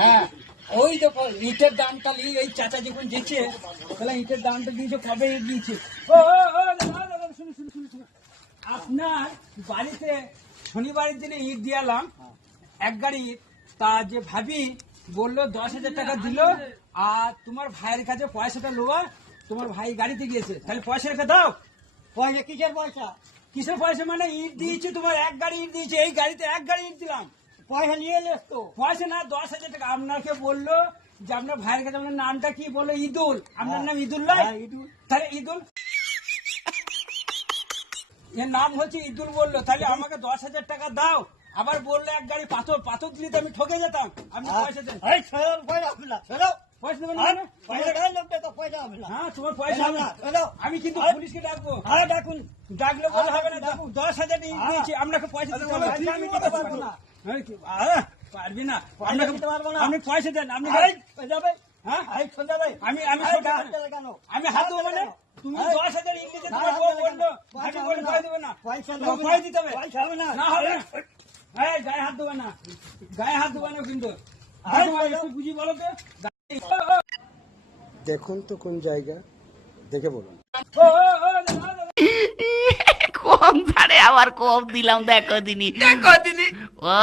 হ্যাঁ ওই দেখো ইটের দামটা নিয়ে এই চাচা যখন যেছে তাহলে ইটের দামটা দিয়েছে কবে ইট দিয়েছে শুনুন আপনার বাড়িতে শনিবারের দিনে ইট দিয়ালাম এক গাড়ি ইট। তা যে ভাবি বললো 10,000 টাকা দিল আর তোমার ভাইয়ের কাছে পয়সাটা লোয়া তোমার ভাই গাড়িতে গিয়েছে তাহলে পয়সা রেখে দাও। পয়সা কিসের পয়সা? কিসের পয়সা মানে ইট দিয়েছে তোমার এক গাড়ি ইট দিয়েছে এই গাড়িতে এক গাড়ি ইট দিলাম। পয়সা নিয়ে এলিস তো? পয়সা না 10,000 টাকা। আপনাকে বললো যে আপনার ভাইয়ের কাছে আপনার নামটা কি বললো ইদুল আপনার নাম ইদুল্লাহ তাহলে ইদুল এর নাম হচ্ছে ইদুল বললো তাহলে আমাকে 10,000 টাকা দাও আবার বললো এক গাড়ি পাথর দিলে তো আমি ঠকে যেতাম। আপনি পয়সা দেন। পয়সা দেবেন না? হ্যাঁ তোমার পয়সা হবে না। আমি কিন্তু পুলিশকে ডাকবো। হ্যাঁ ডাকুন। ডাকলে বলে হবে না। 10,000 দিয়েছি আপনাকে পয়সা দিতে হবে। আমি দিতে পারবো না। পারবি না আপনাকে দিতে পারবো না। আপনি পয়সা দেন। আপনি যাবে হ্যাঁ আমি আমি হাত দেবো মানে তুমি 10,000 ইংলিশে তোমার বউ বললো ভাবি বলে পয়সা দেবে না পয়সা দিতে হবে না হবে না এই গায়ে হাত দেবে না কিন্তু একটু বুঝি বলো তো। দেখুন তো কোন জায়গা দেখে বলুন। কম ছাড়ে আবার কম দিলাম দেখো দিনি ও